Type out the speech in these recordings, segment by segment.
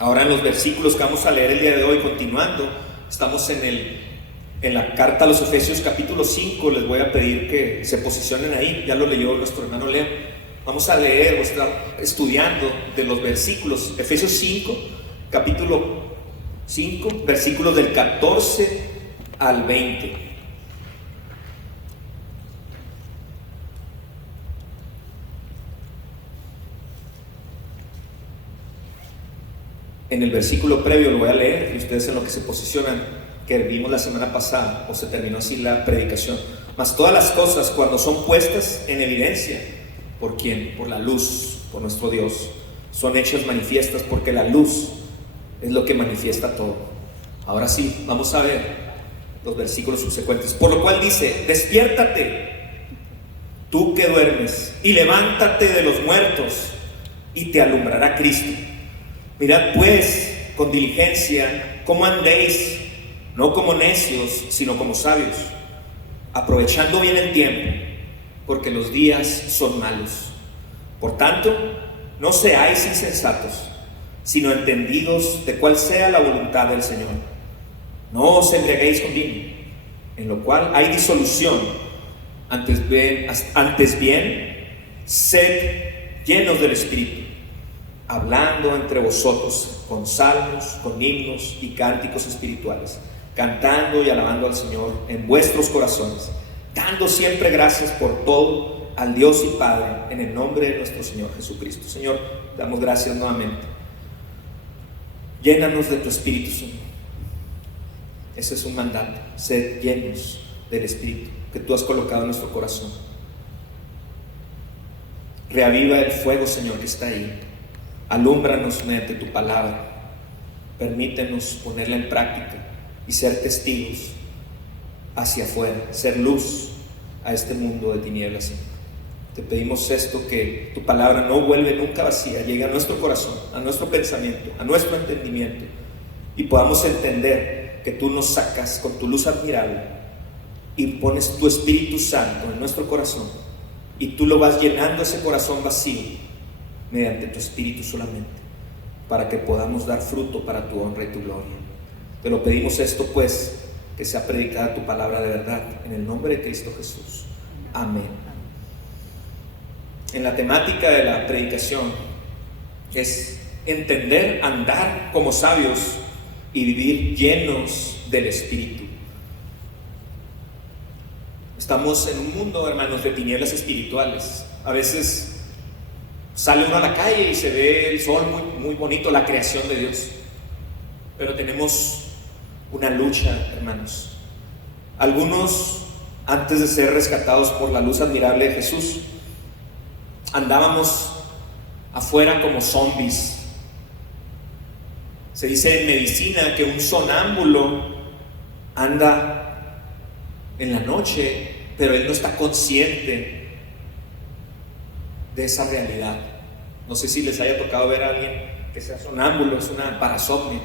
Ahora en los versículos que vamos a leer el día de hoy, continuando, estamos en la carta a los Efesios capítulo 5. Les voy a pedir que se posicionen ahí, ya lo leyó nuestro hermano Leo. Vamos a leer o estar estudiando de los versículos, Efesios 5, capítulo 5, versículos del 14 al 20. En el versículo previo lo voy a leer y ustedes en lo que se posicionan, que vimos la semana pasada, o se terminó así la predicación. Mas todas las cosas, cuando son puestas en evidencia, ¿por quién? Por la luz, por nuestro Dios, son hechas manifiestas, porque la luz es lo que manifiesta todo. Ahora sí, vamos a ver los versículos subsecuentes. Por lo cual dice: despiértate, tú que duermes, y levántate de los muertos, y te alumbrará Cristo. Mirad pues con diligencia cómo andéis, no como necios, sino como sabios, aprovechando bien el tiempo, porque los días son malos. Por tanto, no seáis insensatos, sino entendidos de cuál sea la voluntad del Señor. No os embriaguéis con vino, en lo cual hay disolución. Antes bien, sed llenos del Espíritu, hablando entre vosotros con salmos, con himnos y cánticos espirituales, cantando y alabando al Señor en vuestros corazones, dando siempre gracias por todo al Dios y Padre, en el nombre de nuestro Señor Jesucristo. Señor, damos gracias nuevamente. Llénanos de tu Espíritu, Señor. Ese es un mandato: sed llenos del Espíritu que tú has colocado en nuestro corazón. Reaviva el fuego, Señor, que está ahí. Alúmbranos mediante tu palabra. Permítenos ponerla en práctica y ser testigos hacia afuera, ser luz a este mundo de tinieblas, Señor. Te pedimos esto, que tu palabra no vuelve nunca vacía, llegue a nuestro corazón, a nuestro pensamiento, a nuestro entendimiento, y podamos entender que tú nos sacas con tu luz admirable y pones tu Espíritu Santo en nuestro corazón, y tú lo vas llenando, ese corazón vacío, mediante tu Espíritu solamente, para que podamos dar fruto para tu honra y tu gloria. Te lo pedimos esto, pues, que sea predicada tu palabra de verdad, en el nombre de Cristo Jesús. Amén. En la temática de la predicación es entender, andar como sabios y vivir llenos del Espíritu. Estamos en un mundo, hermanos, de tinieblas espirituales. A veces sale uno a la calle y se ve el sol muy bonito, la creación de Dios. Pero tenemos una lucha, hermanos. Algunos, antes de ser rescatados por la luz admirable de Jesús, andábamos afuera como zombies. Se dice en medicina que un sonámbulo anda en la noche, pero él no está consciente de esa realidad. No sé si les haya tocado ver a alguien que sea sonámbulo, es una parasomnia.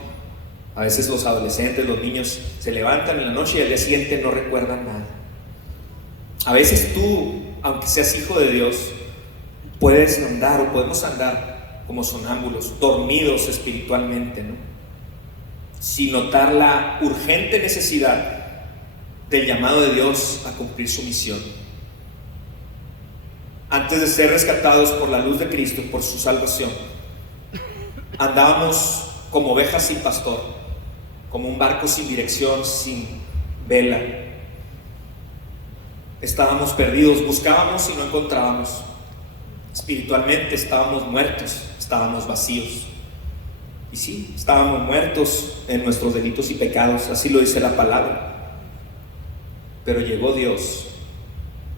A veces los adolescentes, los niños se levantan en la noche y al día siguiente no recuerdan nada. A veces tú, aunque seas hijo de Dios, puedes andar o podemos andar como sonámbulos, dormidos espiritualmente, ¿no? Sin notar la urgente necesidad del llamado de Dios a cumplir su misión. Antes de ser rescatados por la luz de Cristo, por su salvación, andábamos como ovejas sin pastor, como un barco sin dirección, sin vela. Estábamos perdidos, buscábamos y no encontrábamos. Espiritualmente estábamos muertos, estábamos vacíos. Y sí, estábamos muertos en nuestros delitos y pecados, así lo dice la palabra. Pero llegó Dios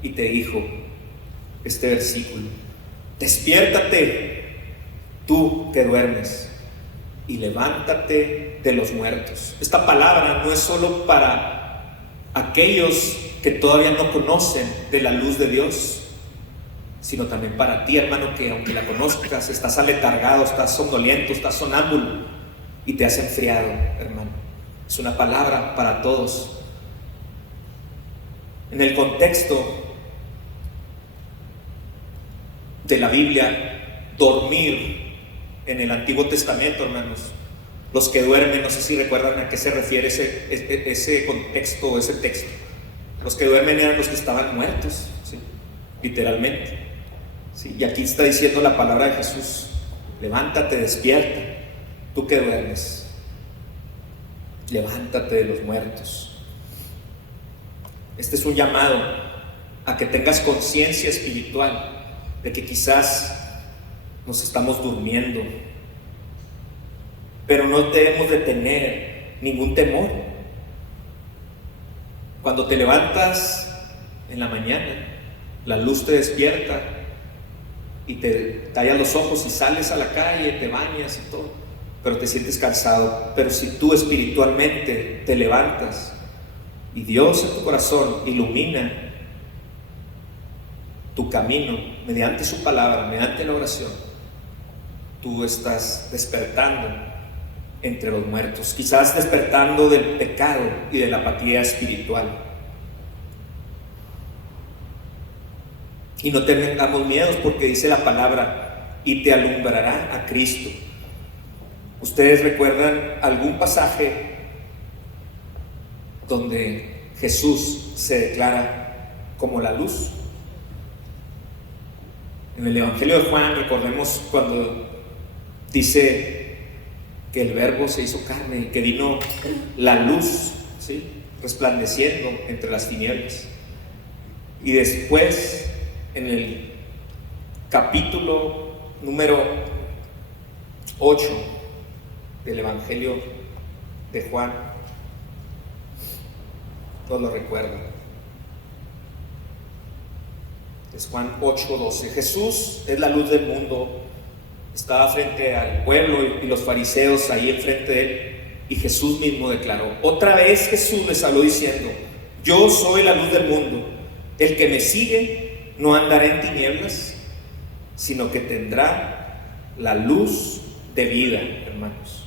y te dijo este versículo: despiértate, tú que duermes, y levántate de los muertos. Esta palabra no es solo para aquellos que todavía no conocen de la luz de Dios, sino también para ti, hermano, que aunque la conozcas, estás aletargado, estás somnoliento, estás sonámbulo y te has enfriado, hermano. Es una palabra para todos. En el contexto de la Biblia, dormir en el Antiguo Testamento, hermanos, Los que duermen, no sé si recuerdan a qué se refiere ese contexto o ese texto. Los que duermen eran los que estaban muertos, ¿sí? Literalmente, ¿sí? Y aquí está diciendo la palabra de Jesús: levántate, despierta, tú que duermes, levántate de los muertos. Este es un llamado a que tengas conciencia espiritual de que quizás nos estamos durmiendo, pero no debemos de tener ningún temor. Cuando te levantas en la mañana, la luz te despierta y te tallas los ojos y sales a la calle, te bañas y todo, pero te sientes cansado. Pero si tú espiritualmente te levantas y Dios en tu corazón ilumina tu camino mediante su palabra, mediante la oración, tú estás despertando entre los muertos, quizás despertando del pecado y de la apatía espiritual. Y no tengamos miedos, porque dice la palabra: y te alumbrará a Cristo. ¿Ustedes recuerdan algún pasaje donde Jesús se declara como la luz? En el Evangelio de Juan, recordemos cuando dice que el Verbo se hizo carne y que vino la luz, ¿sí?, resplandeciendo entre las tinieblas. Y después, en el capítulo número 8 del Evangelio de Juan, no lo recuerdo, es Juan 8:12. Jesús es la luz del mundo. Estaba frente al pueblo y los fariseos ahí enfrente de él, y Jesús mismo declaró: otra vez Jesús les habló diciendo: yo soy la luz del mundo, el que me sigue no andará en tinieblas, sino que tendrá la luz de vida, hermanos.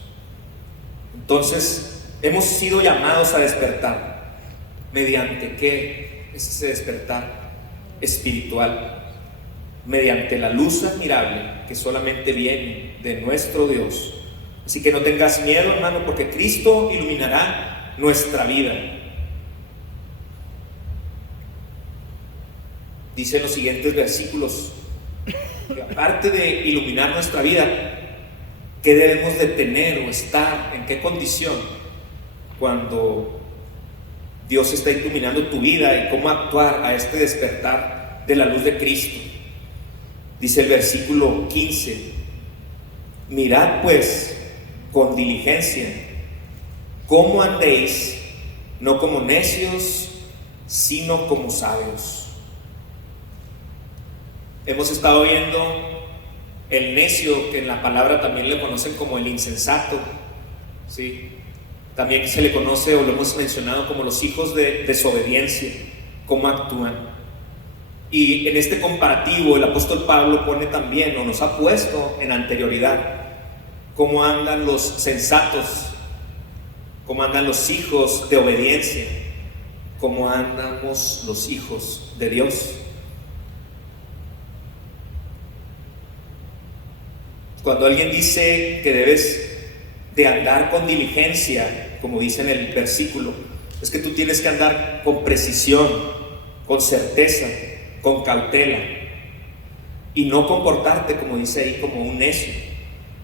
Entonces, hemos sido llamados a despertar. ¿Mediante qué es ese despertar espiritual? Mediante la luz admirable que solamente viene de nuestro Dios. Así que no tengas miedo, hermano, porque Cristo iluminará nuestra vida. Dice en los siguientes versículos que aparte de iluminar nuestra vida, ¿qué debemos de tener o estar? ¿En qué condición? Cuando Dios está iluminando tu vida, y cómo actuar a este despertar de la luz de Cristo. Dice el versículo 15: mirad pues con diligencia cómo andéis, no como necios, sino como sabios. Hemos estado viendo el necio, que en la palabra también le conocen como el insensato, ¿sí? También se le conoce, o lo hemos mencionado, como los hijos de desobediencia, cómo actúan. Y en este comparativo el apóstol Pablo pone también, o nos ha puesto en anterioridad, cómo andan los sensatos, cómo andan los hijos de obediencia, cómo andamos los hijos de Dios. Cuando alguien dice que debes de andar con diligencia, como dice en el versículo, es que tú tienes que andar con precisión, con certeza, con cautela, y no comportarte, como dice ahí, como un necio,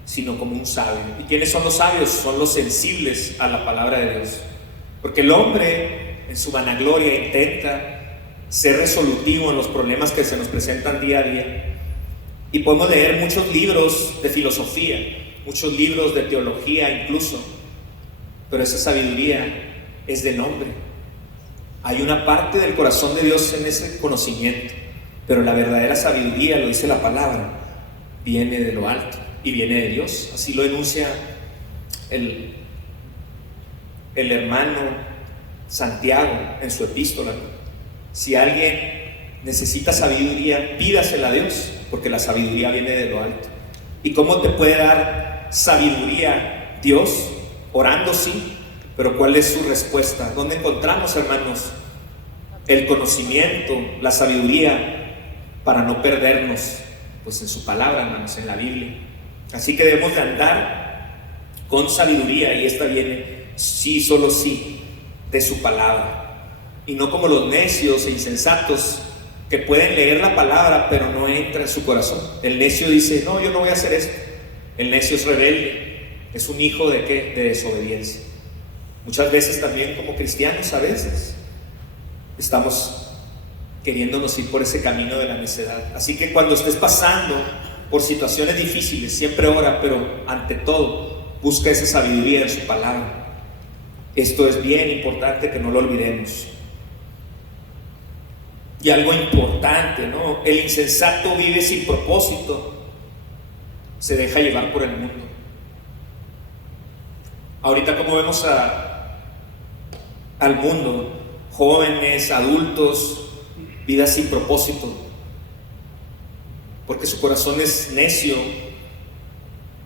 sino como un sabio. ¿Y quiénes son los sabios? Son los sensibles a la palabra de Dios. Porque el hombre en su vanagloria intenta ser resolutivo en los problemas que se nos presentan día a día, y podemos leer muchos libros de filosofía, muchos libros de teología incluso, pero esa sabiduría es del hombre. Hay una parte del corazón de Dios en ese conocimiento, pero la verdadera sabiduría, lo dice la palabra, viene de lo alto y viene de Dios. Así lo enuncia el hermano Santiago en su epístola. Si alguien necesita sabiduría, pídasela a Dios, porque la sabiduría viene de lo alto. ¿Y cómo te puede dar sabiduría Dios? Orando, sí, pero ¿cuál es su respuesta? ¿Dónde encontramos, hermanos, el conocimiento, la sabiduría para no perdernos? Pues en su palabra, hermanos, en la Biblia. Así que debemos de andar con sabiduría, y esta viene sí, solo sí, de su palabra, y no como los necios e insensatos que pueden leer la palabra pero no entra en su corazón. El necio dice: no, yo no voy a hacer esto. El necio es rebelde, es un hijo de ¿qué? De desobediencia. Muchas veces también como cristianos a veces estamos queriéndonos ir por ese camino de la necedad. Así que cuando estés pasando por situaciones difíciles, siempre ora, pero ante todo busca esa sabiduría en su palabra. Esto es bien importante que no lo olvidemos. Y algo importante, ¿no? El insensato vive sin propósito, se deja llevar por el mundo. Ahorita, como vemos al mundo, jóvenes, adultos, vidas sin propósito, porque su corazón es necio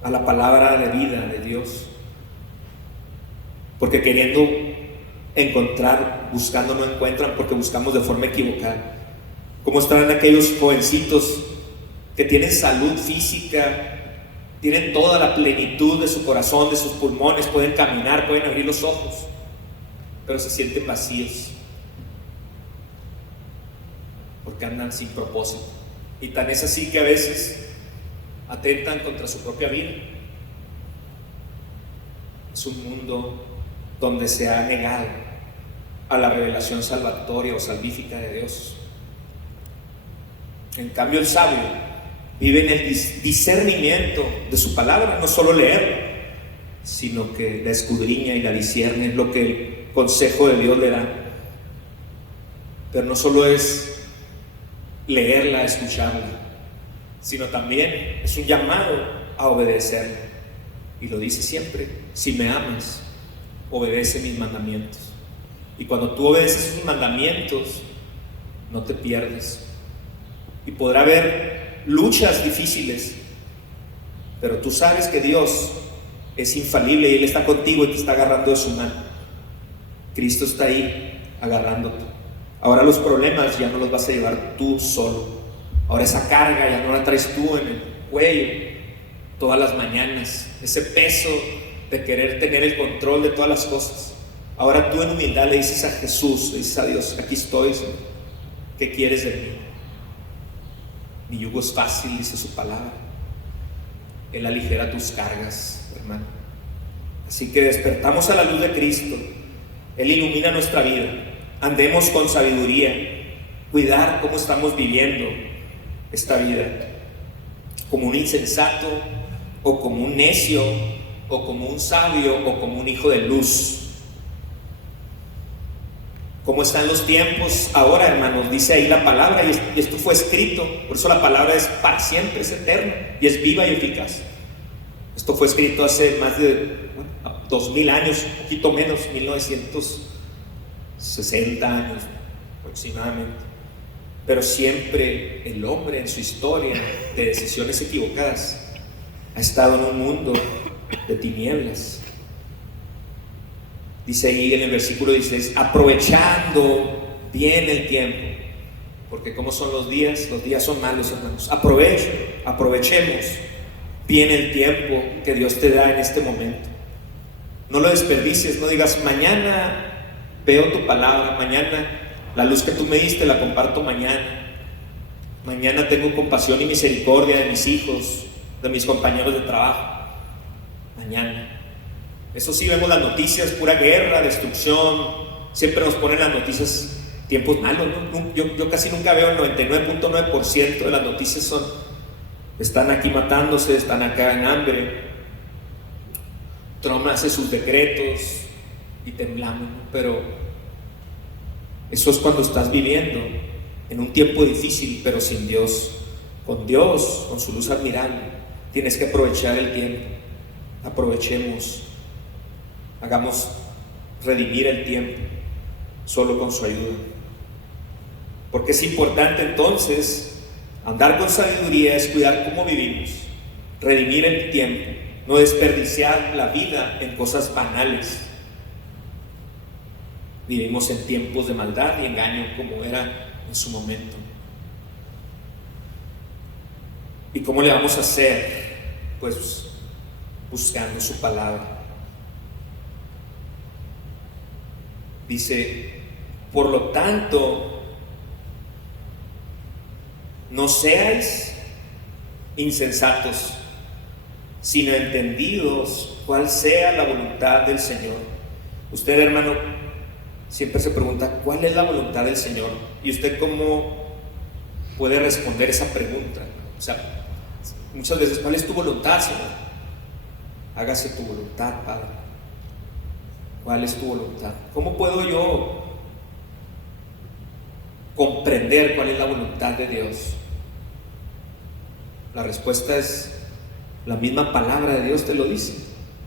a la palabra de vida de Dios, porque queriendo encontrar, buscando no encuentran, porque buscamos de forma equivocada. Como están aquellos jovencitos que tienen salud física, tienen toda la plenitud de su corazón, de sus pulmones, pueden caminar, pueden abrir los ojos, pero se sienten vacíos porque andan sin propósito. Y tan es así que a veces atentan contra su propia vida. Es un mundo donde se ha negado a la revelación salvatoria o salvífica de Dios. En cambio, el sabio vive en el discernimiento de su palabra, no solo leer, sino que la escudriña y la discierne, es lo que el consejo de Dios le da. Pero no solo es leerla, escucharla, sino también es un llamado a obedecerla. Y lo dice siempre: si me amas, obedece mis mandamientos. Y cuando tú obedeces sus mandamientos, no te pierdes. Y podrá haber luchas difíciles, pero tú sabes que Dios es infalible y Él está contigo y te está agarrando de su mano. Cristo está ahí agarrándote. Ahora los problemas ya no los vas a llevar tú solo. Ahora esa carga ya no la traes tú en el cuello todas las mañanas, ese peso de querer tener el control de todas las cosas. Ahora tú en humildad le dices a Jesús, le dices a Dios: aquí estoy, Señor, ¿qué quieres de mí? Mi yugo es fácil, dice su palabra. Él aligera tus cargas, hermano. Así que despertamos a la luz de Cristo. Él ilumina nuestra vida. Andemos con sabiduría. Cuidar cómo estamos viviendo esta vida, como un insensato, o como un necio, o como un sabio, o como un hijo de luz. ¿Cómo están los tiempos ahora, hermanos? Dice ahí la palabra, y esto fue escrito, por eso la palabra es para siempre, es eterna, y es viva y eficaz. Esto fue escrito hace más de 2000 años, un poquito menos, 1960 años aproximadamente. Pero siempre el hombre en su historia de decisiones equivocadas ha estado en un mundo de tinieblas. Dice ahí en el versículo 16: aprovechando bien el tiempo, porque como son los días son malos, hermanos. Aprovechemos bien el tiempo que Dios te da en este momento. No lo desperdicies, no digas: mañana veo tu palabra, mañana la luz que tú me diste la comparto mañana tengo compasión y misericordia de mis hijos, de mis compañeros de trabajo. Mañana. Eso sí, vemos las noticias, pura guerra, destrucción. Siempre nos ponen las noticias tiempos malos, ¿no? Yo casi nunca veo, el 99.9% de las noticias están aquí matándose, están acá en hambre. Trump hace sus decretos y temblamos, ¿no? Pero eso es cuando estás viviendo en un tiempo difícil, pero sin Dios. Con Dios, con su luz admirable, tienes que aprovechar el tiempo. Aprovechemos, hagamos redimir el tiempo solo con su ayuda. Porque es importante entonces andar con sabiduría, es cuidar cómo vivimos, redimir el tiempo, no desperdiciar la vida en cosas banales. Vivimos en tiempos de maldad y engaño, como era en su momento. ¿Y cómo le vamos a hacer? Pues buscando su palabra. Dice, por lo tanto, no seáis insensatos, sino entendidos cuál sea la voluntad del Señor. Usted, hermano, siempre se pregunta, ¿cuál es la voluntad del Señor? ¿Y usted cómo puede responder esa pregunta? O sea, muchas veces, ¿cuál es tu voluntad, Señor? Hágase tu voluntad, Padre. ¿Cuál es tu voluntad? ¿Cómo puedo yo comprender cuál es la voluntad de Dios? La respuesta es, la misma palabra de Dios te lo dice.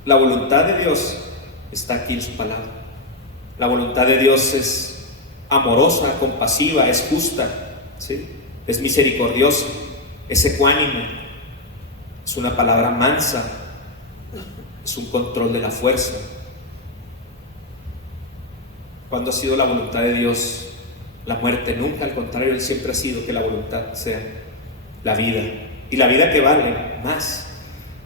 La voluntad de Dios está aquí en su palabra. La voluntad de Dios es amorosa, compasiva, es justa, ¿sí? Es misericordiosa, es ecuánime, es una palabra mansa, es un control de la fuerza. ¿Cuándo ha sido la voluntad de Dios la muerte? Nunca, al contrario, Él siempre ha sido que la voluntad sea la vida. Y la vida que vale más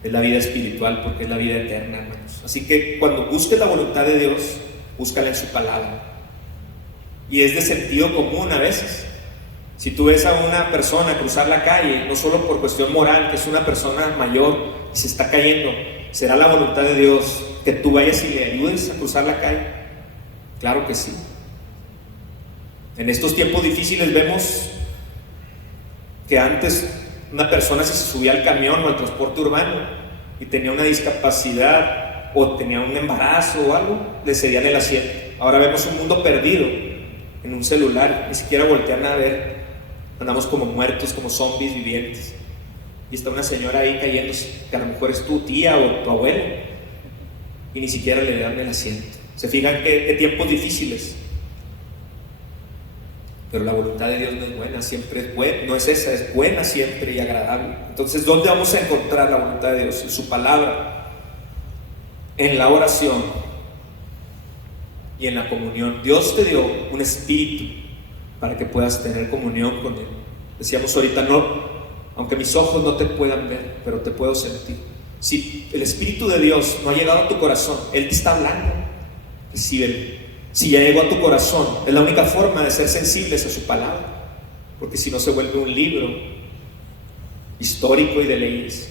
es la vida espiritual, porque es la vida eterna, hermanos. Así que cuando busques la voluntad de Dios, búscala en su palabra. Y es de sentido común a veces. Si tú ves a una persona cruzar la calle, no solo por cuestión moral, que es una persona mayor y se está cayendo, ¿será la voluntad de Dios que tú vayas y le ayudes a cruzar la calle? Claro que sí. En estos tiempos difíciles vemos que antes una persona, si se subía al camión o al transporte urbano y tenía una discapacidad o tenía un embarazo o algo, le cedían el asiento. Ahora vemos un mundo perdido en un celular, ni siquiera voltean a ver, andamos como muertos, como zombies vivientes, y está una señora ahí cayéndose, que a lo mejor es tu tía o tu abuelo, y ni siquiera le dan el asiento. Se fijan qué tiempos difíciles. Pero la voluntad de Dios no es buena, siempre es buena, no es esa, es buena siempre y agradable. Entonces, ¿dónde vamos a encontrar la voluntad de Dios? En su palabra, en la oración y en la comunión. Dios te dio un espíritu para que puedas tener comunión con Él. Decíamos ahorita, no, aunque mis ojos no te puedan ver, pero te puedo sentir. Si el Espíritu de Dios no ha llegado a tu corazón, Él te está hablando. Y si ya llegó a tu corazón, es la única forma de ser sensibles a su palabra, porque si no se vuelve un libro histórico y de leyes.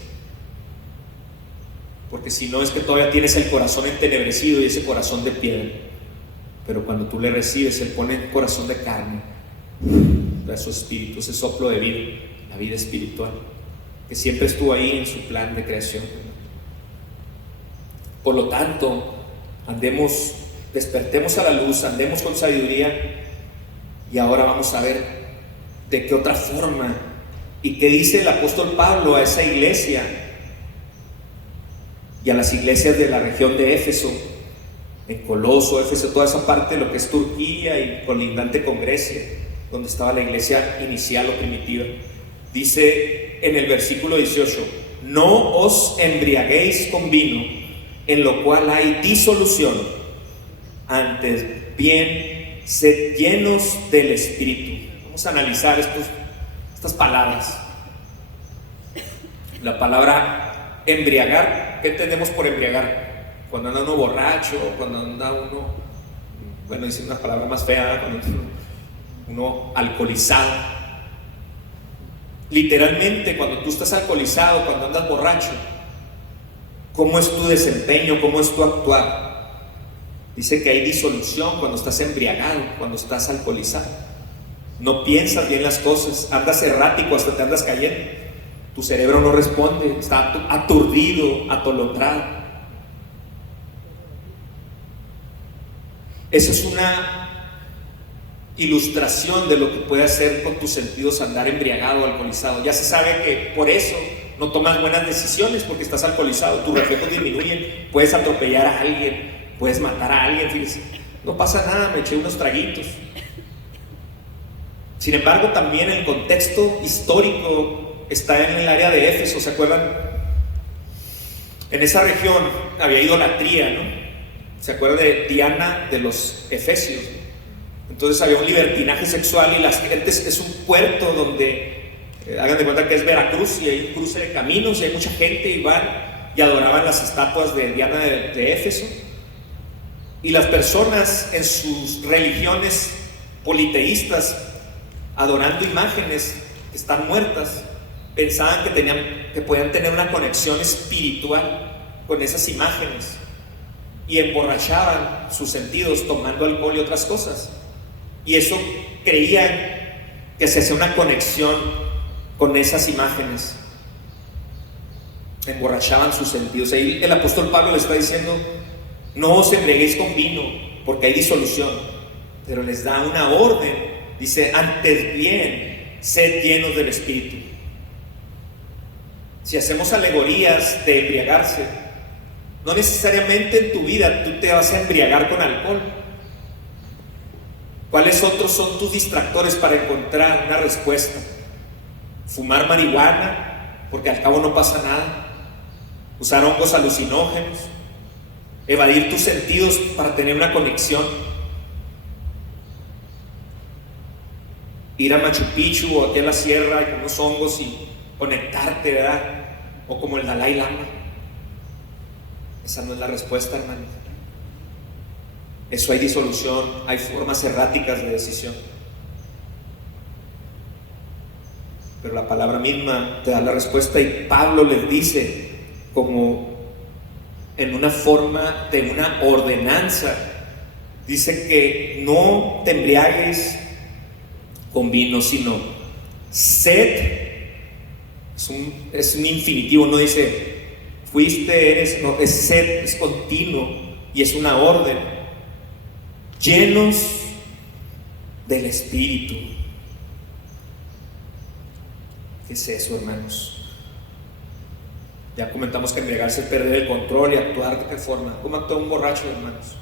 Porque si no, es que todavía tienes el corazón entenebrecido y ese corazón de piedra. Pero cuando tú le recibes, Él pone el corazón de carne, a su espíritu, ese soplo de vida, la vida espiritual, que siempre estuvo ahí en su plan de creación. Por lo tanto, despertemos a la luz, andemos con sabiduría. Y ahora vamos a ver de qué otra forma y qué dice el apóstol Pablo a esa iglesia y a las iglesias de la región de Éfeso, en Coloso, Éfeso, toda esa parte de lo que es Turquía y colindante con Grecia, donde estaba la iglesia inicial o primitiva. Dice en el versículo 18: no os embriaguéis con vino, en lo cual hay disolución, antes bien sed llenos del Espíritu. Vamos a analizar estas palabras. La palabra embriagar, ¿qué entendemos por embriagar? Cuando anda uno borracho, cuando anda uno, bueno, dice una palabra más fea, cuando uno alcoholizado. Literalmente, cuando tú estás alcoholizado, cuando andas borracho, ¿cómo es tu desempeño? ¿Cómo es tu actuar? Dice que hay disolución cuando estás embriagado, cuando estás alcoholizado. No piensas bien las cosas, andas errático, hasta te andas cayendo. Tu cerebro no responde, está aturdido, atolondrado. Esa es una ilustración de lo que puede hacer con tus sentidos andar embriagado o alcoholizado. Ya se sabe que por eso no tomas buenas decisiones, porque estás alcoholizado, tus reflejos disminuyen, puedes atropellar a alguien, puedes matar a alguien, fíjense, no pasa nada, me eché unos traguitos. Sin embargo, también el contexto histórico está en el área de Éfeso, ¿se acuerdan? En esa región había idolatría, ¿no? ¿Se acuerdan de Diana de los Efesios? Entonces había un libertinaje sexual y las gentes, es un puerto donde, hagan de cuenta que es Veracruz y hay un cruce de caminos y hay mucha gente y van y adoraban las estatuas de Diana de Éfeso. Y las personas en sus religiones politeístas, adorando imágenes que están muertas, pensaban que podían tener una conexión espiritual con esas imágenes, y emborrachaban sus sentidos tomando alcohol y otras cosas, y eso creían que se hacía una conexión con esas imágenes. Emborrachaban sus sentidos. Ahí el apóstol Pablo le está diciendo: no os embriaguéis con vino, porque hay disolución, pero les da una orden. Dice: antes bien, sed llenos del Espíritu. Si hacemos alegorías de embriagarse, no necesariamente en tu vida tú te vas a embriagar con alcohol. ¿Cuáles otros son tus distractores para encontrar una respuesta? Fumar marihuana, porque al cabo no pasa nada. Usar hongos alucinógenos. Evadir tus sentidos para tener una conexión. Ir a Machu Picchu o aquí a la sierra con unos hongos y conectarte, ¿verdad? O como el Dalai Lama. Esa no es la respuesta, hermano. Eso hay disolución, hay formas erráticas de decisión. Pero la palabra misma te da la respuesta, y Pablo les dice, como en una forma de una ordenanza, dice que no te embriagues con vino, sino sed. Es un infinitivo, no dice fuiste, eres, no, es sed, es continuo y es una orden. Llenos del Espíritu. ¿Qué es eso, hermanos? Ya comentamos que embriagarse es perder el control y actuar de qué forma. ¿Cómo actúa un borracho, hermanos?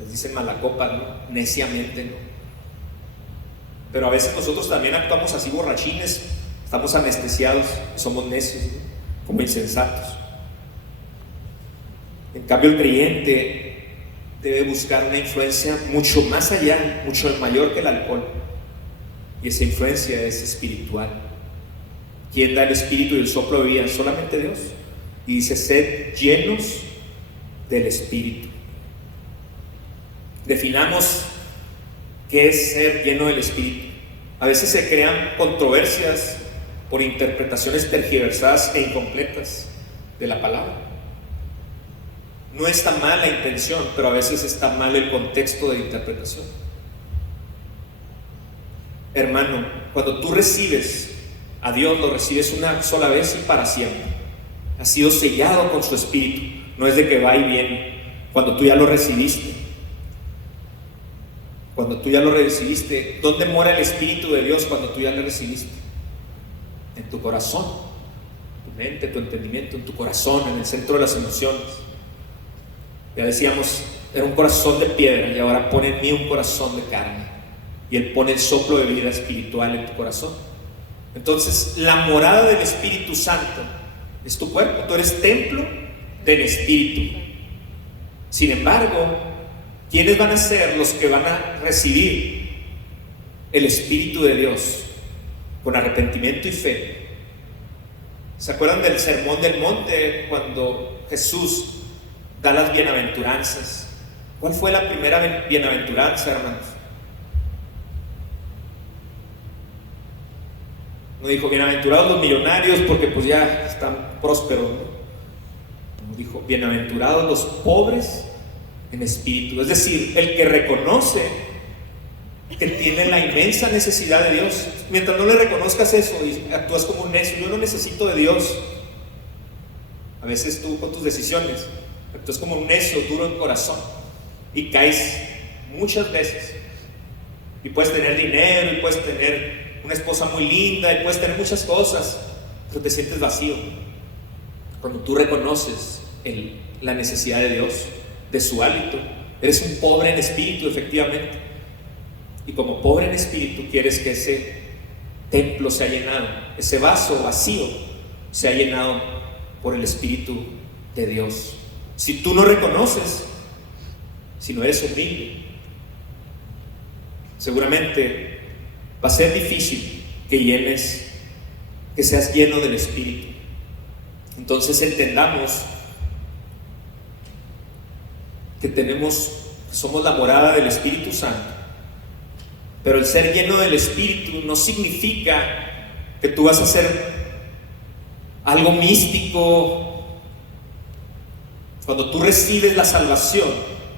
Les dicen malacopa, ¿no? Neciamente, ¿no? Pero a veces nosotros también actuamos así, borrachines. Estamos anestesiados, somos necios, ¿no? Como insensatos. En cambio, el creyente debe buscar una influencia mucho más allá, mucho mayor que el alcohol. Y esa influencia es espiritual. ¿Quién da el espíritu y el soplo de vida? Solamente Dios. Y dice: sed llenos del Espíritu. Definamos qué es ser lleno del Espíritu. A veces se crean controversias por interpretaciones tergiversadas e incompletas de la palabra. No está mal la intención, pero a veces está mal el contexto de interpretación. Hermano, cuando tú recibes a Dios, lo recibes una sola vez y para siempre. Has sido sellado con su Espíritu. No es de que va y viene. Cuando tú ya lo recibiste, ¿dónde mora el Espíritu de Dios cuando tú ya lo recibiste? En tu corazón, tu mente, tu entendimiento, en tu corazón, en el centro de las emociones. Ya decíamos, era un corazón de piedra, y ahora pone en mí un corazón de carne, y Él pone el soplo de vida espiritual en tu corazón. Entonces, la morada del Espíritu Santo es tu cuerpo. Tú eres templo del Espíritu. Sin embargo, ¿quiénes van a ser los que van a recibir el Espíritu de Dios? Con arrepentimiento y fe. ¿Se acuerdan del Sermón del Monte, cuando Jesús da las bienaventuranzas? ¿Cuál fue la primera bienaventuranza, hermanos? No dijo: bienaventurados los millonarios porque pues ya están prósperos, ¿no? No dijo: bienaventurados los pobres en espíritu. Es decir, el que reconoce que tiene la inmensa necesidad de Dios. Mientras no le reconozcas eso y actúas como un necio: yo no necesito de Dios. A veces tú con tus decisiones actúas como un necio, duro en corazón, y caes muchas veces. Y puedes tener dinero, y puedes tener una esposa muy linda, y puedes tener muchas cosas, pero te sientes vacío. Cuando tú reconoces la necesidad de Dios, de su hálito, eres un pobre en espíritu, efectivamente. Y como pobre en espíritu, quieres que ese templo sea llenado, ese vaso vacío sea llenado por el Espíritu de Dios. Si tú no reconoces, si no eres humilde, seguramente va a ser difícil que seas lleno del Espíritu. Entonces entendamos que somos la morada del Espíritu Santo. Pero el ser lleno del Espíritu no significa que tú vas a hacer algo místico. Cuando tú recibes la salvación,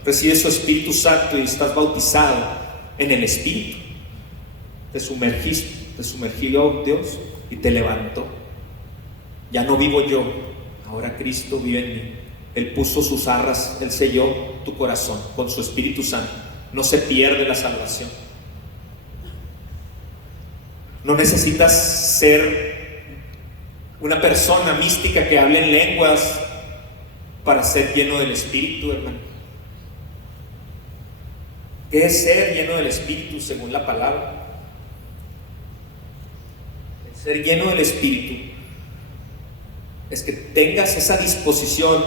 recibes su Espíritu Santo y estás bautizado en el Espíritu. Te sumergió Dios y te levantó. Ya no vivo yo, ahora Cristo vive en mí. Él puso sus arras, Él selló tu corazón con su Espíritu Santo. No se pierde la salvación. No necesitas ser una persona mística que hable en lenguas para ser lleno del Espíritu, hermano. ¿Qué es ser lleno del Espíritu según la palabra? Ser lleno del Espíritu es que tengas esa disposición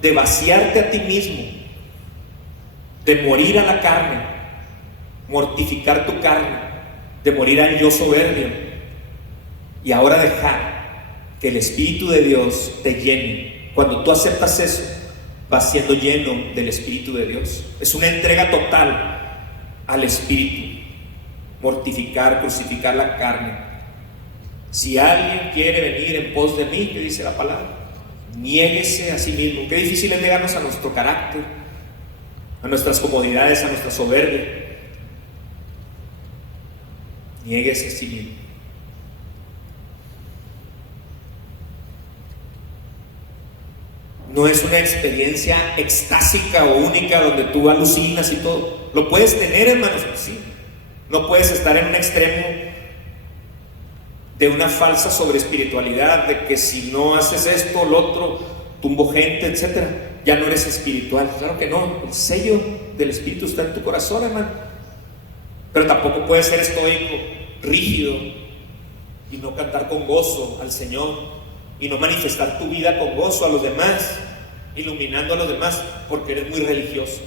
de vaciarte a ti mismo, de morir a la carne, mortificar tu carne, de morir al yo soberbio, y ahora dejar que el Espíritu de Dios te llene. Cuando tú aceptas eso, vas siendo lleno del Espíritu de Dios. Es una entrega total al Espíritu. Mortificar, crucificar la carne. Si alguien quiere venir en pos de mí, ¿qué dice la palabra? Niéguese a sí mismo. Qué difícil es negarnos a nuestro carácter, a nuestras comodidades, a nuestra soberbia. Niéguese a sí mismo. No es una experiencia extásica o única donde tú alucinas y todo. Lo puedes tener, hermanos, sí. No puedes estar en un extremo de una falsa sobreespiritualidad, de que si no haces esto, lo otro, tumbo gente, etc., ya no eres espiritual. Claro que no. El sello del Espíritu está en tu corazón, hermano. Pero tampoco puedes ser estoico, rígido, y no cantar con gozo al Señor, y no manifestar tu vida con gozo a los demás, iluminando a los demás, porque eres muy religioso.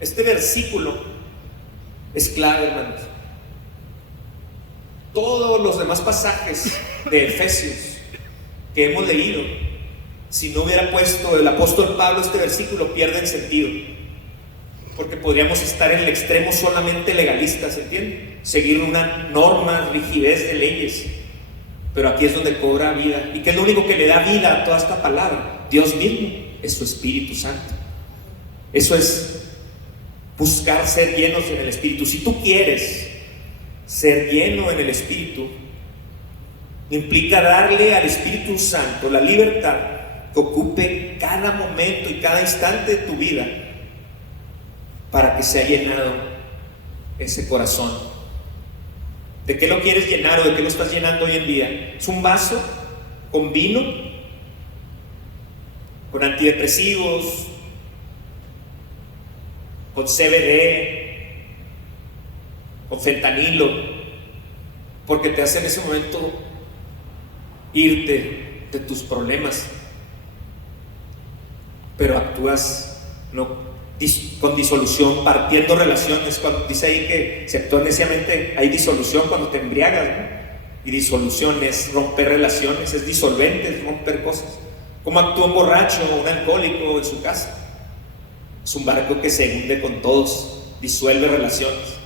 Este versículo es clave, hermanos. Todos los demás pasajes de Efesios que hemos leído, si no hubiera puesto el apóstol Pablo este versículo, pierden sentido, porque podríamos estar en el extremo solamente legalistas, ¿entienden? Seguir una norma, rigidez de leyes. Pero aquí es donde cobra vida. ¿Y qué es lo único que le da vida a toda esta palabra? Dios mismo, es su Espíritu Santo. Eso es buscar ser llenos en el Espíritu. Si tú quieres ser lleno en el Espíritu, implica darle al Espíritu Santo la libertad que ocupe cada momento y cada instante de tu vida para que sea llenado ese corazón. ¿De qué lo quieres llenar o de qué lo estás llenando hoy en día? ¿Es un vaso con vino, con antidepresivos, con CBD, con fentanilo, porque te hace en ese momento irte de tus problemas, pero actúas con disolución, partiendo relaciones? Cuando dice ahí que se actúa neciamente, hay disolución cuando te embriagas, ¿no? Y disolución es romper relaciones, es disolvente, es romper cosas. ¿Cómo actúa un borracho o un alcohólico en su casa? Es un barco que se hunde con todos, disuelve relaciones.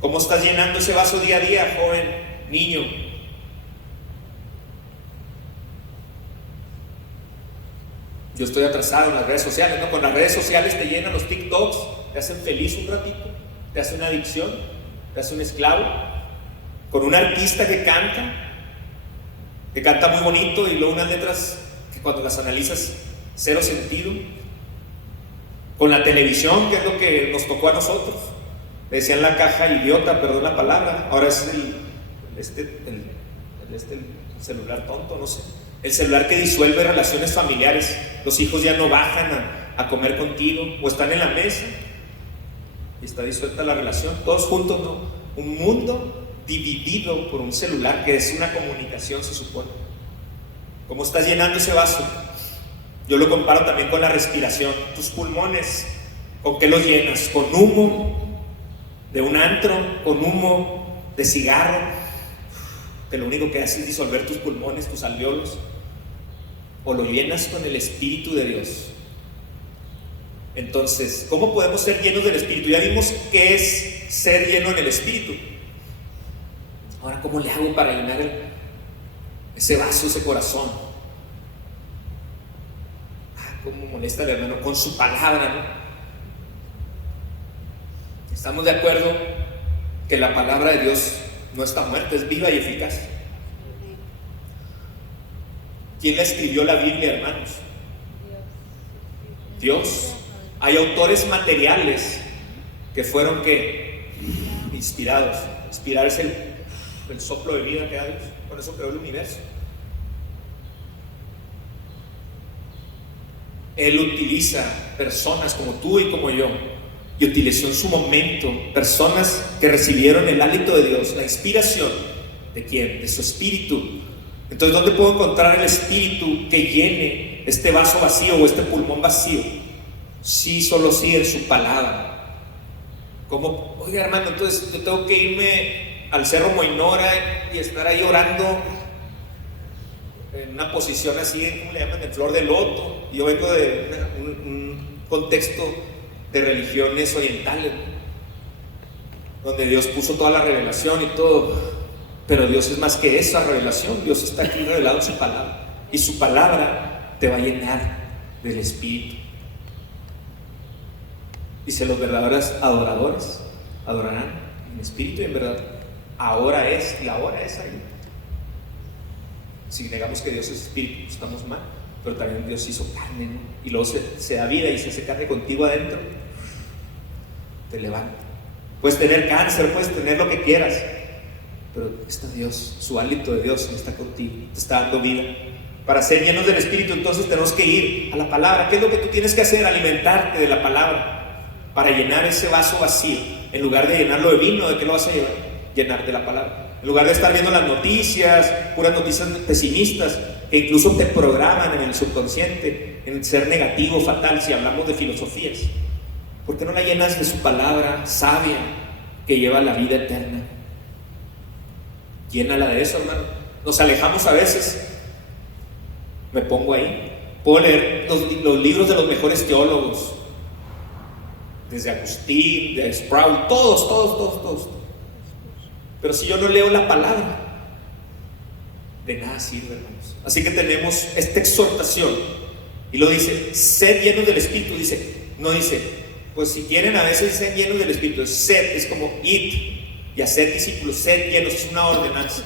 ¿Cómo estás llenando ese vaso día a día, joven, niño? Yo estoy atrasado en las redes sociales, ¿no? Con las redes sociales te llenan los TikToks, te hacen feliz un ratito, te hacen una adicción, te hacen un esclavo. Con un artista que canta muy bonito y luego unas letras que cuando las analizas, cero sentido. Con la televisión, que es lo que nos tocó a nosotros. Le decían la caja idiota, perdón la palabra, ahora es el celular tonto, no sé. El celular que disuelve relaciones familiares. Los hijos ya no bajan a comer contigo, o están en la mesa y está disuelta la relación, todos juntos, ¿no? Un mundo dividido por un celular, que es una comunicación, se supone. ¿Cómo estás llenando ese vaso? Yo lo comparo también con la respiración. Tus pulmones, ¿con qué los llenas? ¿Con humo de un antro? ¿Con humo de cigarro? Que lo único que hace es disolver tus pulmones, tus alveolos. o lo llenas con el Espíritu de Dios. Entonces, ¿cómo podemos ser llenos del Espíritu? Ya vimos qué es ser lleno en el Espíritu. Ahora, ¿cómo le hago para llenar ese vaso, ese corazón? ¿Cómo molesta el hermano? Con su palabra, ¿no? ¿Estamos de acuerdo que la palabra de Dios no está muerta, es viva y eficaz? ¿Quién la escribió la Biblia, hermanos? Dios. Hay autores materiales que fueron inspirados. Inspirar es el soplo de vida que da Dios. Por eso creó el universo. Él utiliza personas como tú y como yo, y utilizó en su momento personas que recibieron el hálito de Dios, la inspiración. ¿De quién? De su Espíritu. Entonces, ¿dónde puedo encontrar el Espíritu que llene este vaso vacío o este pulmón vacío? Sí, solo sí, en su palabra. Como, oiga, hermano, entonces yo tengo que irme al Cerro Moinora y estar ahí orando en una posición así, ¿cómo le llaman? En flor de loto. Yo vengo de un contexto de religiones orientales, donde Dios puso toda la revelación y todo, pero Dios es más que esa revelación. Dios está aquí revelado en su palabra, y su palabra te va a llenar del Espíritu. Dice: los verdaderos adoradores adorarán en espíritu y en verdad. Ahora es, y ahora es ahí. Si negamos que Dios es espíritu, estamos mal. Pero también Dios hizo carne, ¿no? Y luego se da vida y se hace carne contigo adentro. Te levanta. Puedes tener cáncer, puedes tener lo que quieras, pero está Dios, su hálito de Dios está contigo, te está dando vida. Para ser llenos del Espíritu, entonces tenemos que ir a la palabra. ¿Qué es lo que tú tienes que hacer? Alimentarte de la palabra para llenar ese vaso vacío. En lugar de llenarlo de vino, ¿de qué lo vas a llevar? Llenar de la palabra. En lugar de estar viendo las noticias, puras noticias pesimistas, que incluso te programan en el subconsciente en ser negativo, fatal, si hablamos de filosofías. ¿Por qué no la llenas de su palabra sabia que lleva a la vida eterna? Llénala de eso, hermano. Nos alejamos a veces. Me pongo ahí. Puedo leer los libros de los mejores teólogos, desde Agustín, de Sproul, todos. Pero si yo no leo la palabra, de nada sirve, hermanos. Así que tenemos esta exhortación, y lo dice: sed llenos del Espíritu. No dice, pues si quieren, a veces sed llenos del Espíritu. Sed es como id y hacer discípulos. Sed llenos es una ordenanza,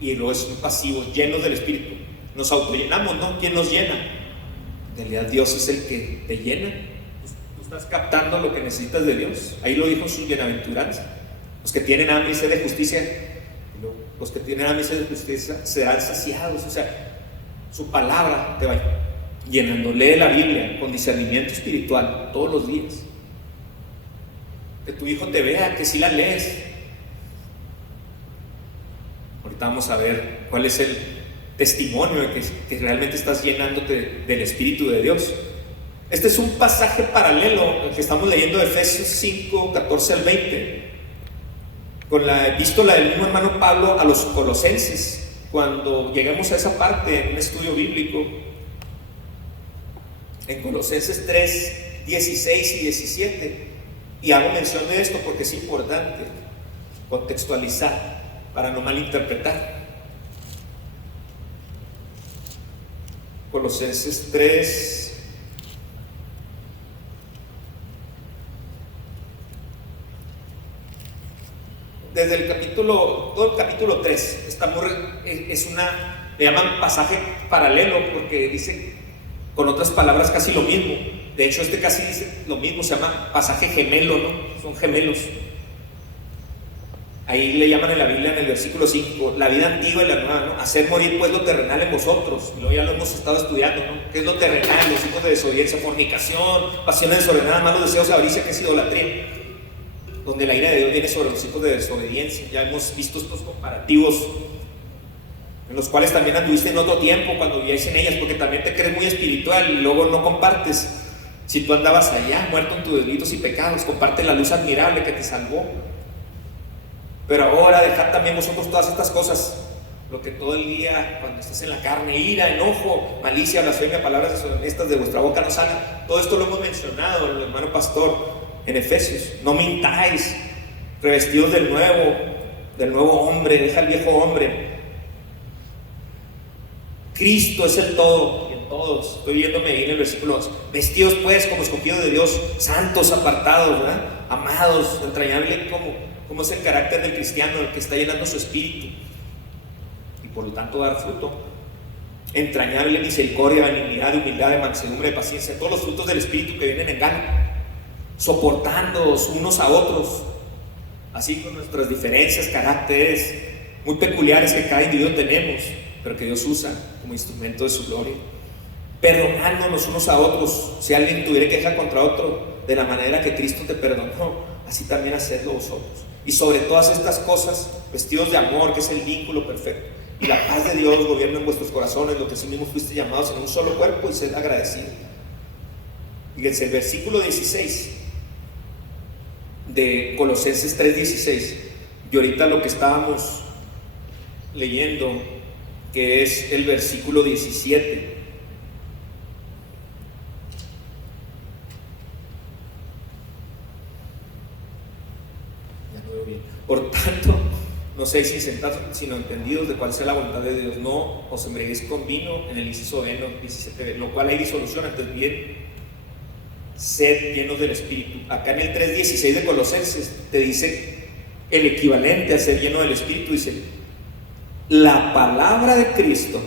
y luego es un pasivo, llenos del Espíritu. Nos autollenamos, ¿no? ¿Quién nos llena? En realidad Dios es el que te llena. Tú estás captando lo que necesitas de Dios. Ahí lo dijo en sus bienaventuranzas: los que tienen hambre y sed de justicia, los que tienen hambre y sed de justicia serán saciados. O sea, su palabra te va llenando. Lee la Biblia con discernimiento espiritual todos los días. Que tu hijo te vea que sí la lees. Ahorita vamos a ver cuál es el testimonio de que realmente estás llenándote del Espíritu de Dios. Este es un pasaje paralelo al que estamos leyendo de Efesios 5, 14 al 20, con la epístola del mismo hermano Pablo a los Colosenses. Cuando lleguemos a esa parte en un estudio bíblico, en Colosenses 3, 16 y 17, y hago mención de esto porque es importante contextualizar para no malinterpretar. Colosenses 3, desde el capítulo, todo el capítulo 3 le llaman pasaje paralelo, porque dice con otras palabras casi lo mismo. De hecho, este casi dice lo mismo, se llama pasaje gemelo, ¿no? Son gemelos. Ahí le llaman en la Biblia, en el versículo 5, la vida antigua y la nueva, ¿no? Hacer morir pues lo terrenal en vosotros. Y luego ya lo hemos estado estudiando, ¿no? ¿Qué es lo terrenal? Los hijos de desobediencia, fornicación, pasiones desordenadas, malos deseos, avaricia, que es idolatría. Donde la ira de Dios viene sobre los hijos de desobediencia. Ya hemos visto estos comparativos, en los cuales también anduviste en otro tiempo cuando vivíais en ellas, porque también te crees muy espiritual y luego no compartes. Si tú andabas allá, muerto en tus delitos y pecados, comparte la luz admirable que te salvó. Pero ahora dejad también vosotros todas estas cosas: lo que todo el día, cuando estás en la carne, ira, enojo, malicia, blasfemia, palabras deshonestas de vuestra boca no salgan. Todo esto lo hemos mencionado el hermano pastor en Efesios. No mintáis, revestidos del nuevo hombre, deja el viejo hombre. Cristo es el todo y en todos. Estoy viéndome ahí en el versículo 2. Vestidos pues como escogidos de Dios, santos, apartados, ¿verdad? Amados, entrañable como es el carácter del cristiano, el que está llenando su espíritu y por lo tanto dar fruto. Entrañable misericordia, benignidad, humildad, mansedumbre, paciencia, todos los frutos del espíritu que vienen en gana, soportándoos unos a otros, así con nuestras diferencias, caracteres muy peculiares que cada individuo tenemos, pero que Dios usa como instrumento de su gloria, perdonándonos unos a otros. Si alguien tuviera queja contra otro, de la manera que Cristo te perdonó, así también hacedlo vosotros. Y sobre todas estas cosas, vestidos de amor, que es el vínculo perfecto, y la paz de Dios gobierna en vuestros corazones, lo que sí mismo fuiste llamados en un solo cuerpo, y sed agradecidos. Fíjense, el versículo 16 de Colosenses 3:16, y ahorita lo que estábamos leyendo, que es el versículo 17. Ya no veo bien. Por tanto, no seáis insensatos, sino entendidos de cuál sea la voluntad de Dios. No os embriaguéis con vino, en el inciso B, 17, lo cual hay disolución, antes bien, sed llenos del Espíritu. Acá en el 3:16 de Colosenses te dice el equivalente a ser lleno del Espíritu. Dice: la palabra de Cristo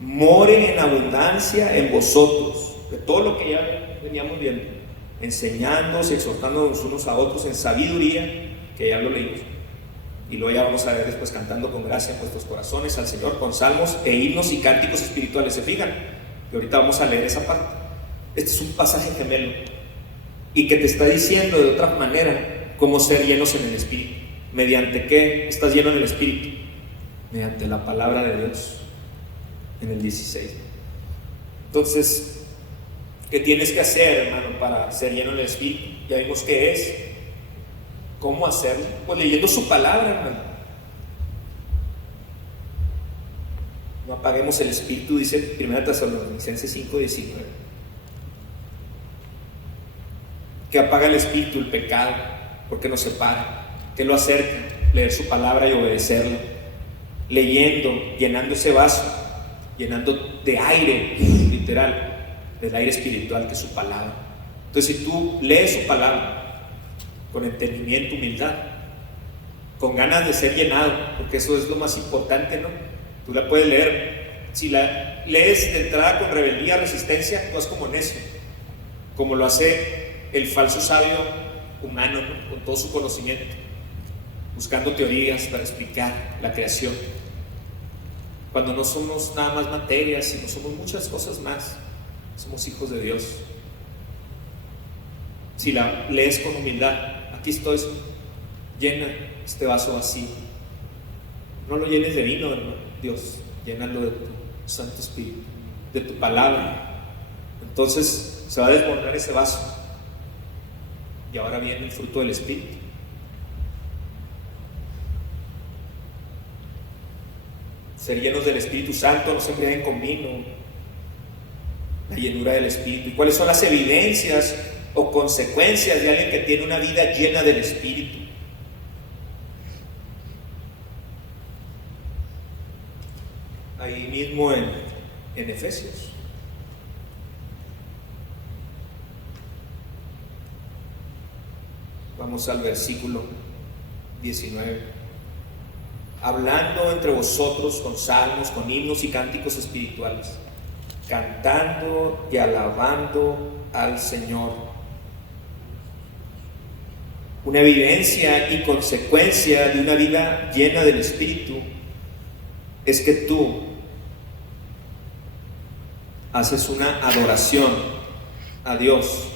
more en abundancia en vosotros, de todo lo que ya veníamos viendo, enseñándoos, exhortándonos unos a otros en sabiduría, que ya lo leímos, y luego ya vamos a ver después cantando con gracia en vuestros corazones al Señor con salmos e himnos y cánticos espirituales. Se fijan, y ahorita vamos a leer esa parte. Este es un pasaje gemelo y que te está diciendo de otra manera cómo ser llenos en el Espíritu. ¿Mediante qué estás lleno en el Espíritu? Mediante la palabra de Dios, en el 16. Entonces, ¿qué tienes que hacer, hermano, para ser lleno en el Espíritu? Ya vimos qué es. ¿Cómo hacerlo? Pues leyendo su palabra, hermano. No apaguemos el Espíritu, dice 1 Tesalonicenses 5:19. Que apaga el Espíritu, el pecado, porque nos separa. Que lo acerca, leer su palabra y obedecerla. Leyendo, llenando ese vaso, llenando de aire, literal, del aire espiritual que es su palabra. Entonces, si tú lees su palabra con entendimiento, humildad, con ganas de ser llenado, porque eso es lo más importante, ¿no? Tú la puedes leer. Si la lees de entrada con rebeldía, resistencia, tú es como necio, como lo hace el falso sabio humano, ¿no? Con todo su conocimiento, buscando teorías para explicar la creación, cuando no somos nada más materia, sino somos muchas cosas más. Somos hijos de Dios. Si la lees con humildad, aquí estoy, llena este vaso vacío. No lo llenes de vino, hermano. Dios, llénalo de tu Santo Espíritu, de tu palabra. Entonces se va a desbordar ese vaso y ahora viene el fruto del Espíritu. Ser llenos del Espíritu Santo, no se embriaguen con vino. La llenura del Espíritu. ¿Y cuáles son las evidencias o consecuencias de alguien que tiene una vida llena del Espíritu? Ahí mismo en Efesios. Vamos al versículo 19. Hablando entre vosotros con salmos, con himnos y cánticos espirituales, cantando y alabando al Señor. Una evidencia y consecuencia de una vida llena del Espíritu es que tú haces una adoración a Dios,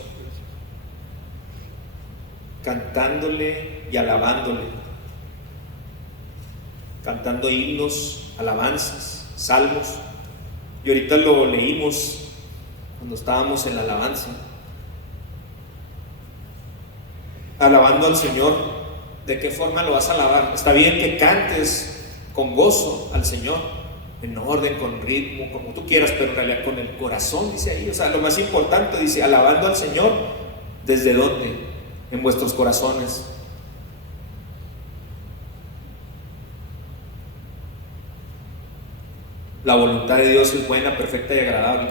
cantándole y alabándole, cantando himnos, alabanzas, salmos. Y ahorita lo leímos cuando estábamos en la alabanza, alabando al Señor. ¿De qué forma lo vas a alabar? Está bien que cantes con gozo al Señor, en orden, con ritmo, como tú quieras, pero en realidad con el corazón, dice ahí. O sea, lo más importante, dice, alabando al Señor, ¿desde dónde? En vuestros corazones. La voluntad de Dios es buena, perfecta y agradable.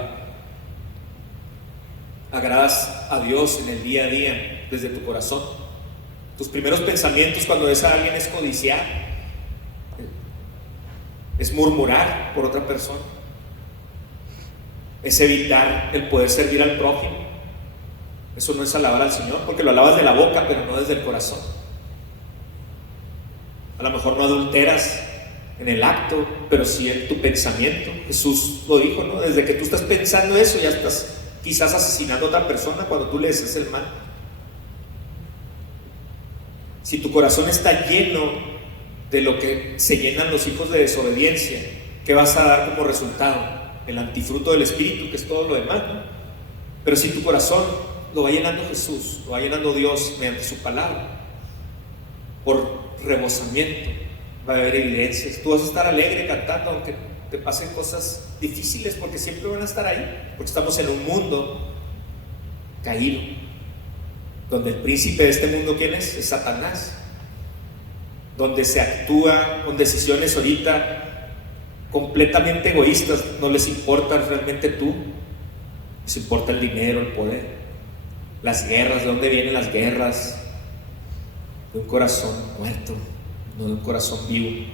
Agradas a Dios en el día a día, desde tu corazón. Tus primeros pensamientos cuando ves a alguien es codiciar, es murmurar por otra persona, es evitar el poder servir al prójimo. Eso no es alabar al Señor, porque lo alabas de la boca, pero no desde el corazón. A lo mejor no adulteras en el acto, pero sí en tu pensamiento. Jesús lo dijo, ¿no? Desde que tú estás pensando eso, ya estás quizás asesinando a otra persona cuando tú le deseas el mal. Si tu corazón está lleno de lo que se llenan los hijos de desobediencia, ¿qué vas a dar como resultado? El antifruto del Espíritu, que es todo lo demás, ¿no? Pero si tu corazón lo va llenando Jesús, lo va llenando Dios mediante su palabra, por rebosamiento, va a haber evidencias. Tú vas a estar alegre cantando, aunque te pasen cosas difíciles, porque siempre van a estar ahí, porque estamos en un mundo caído, donde el príncipe de este mundo, ¿quién es? Es Satanás, donde se actúa con decisiones ahorita completamente egoístas. No les importa realmente tú, les importa el dinero, el poder, las guerras. ¿De dónde vienen las guerras? De un corazón muerto, no de un corazón vivo.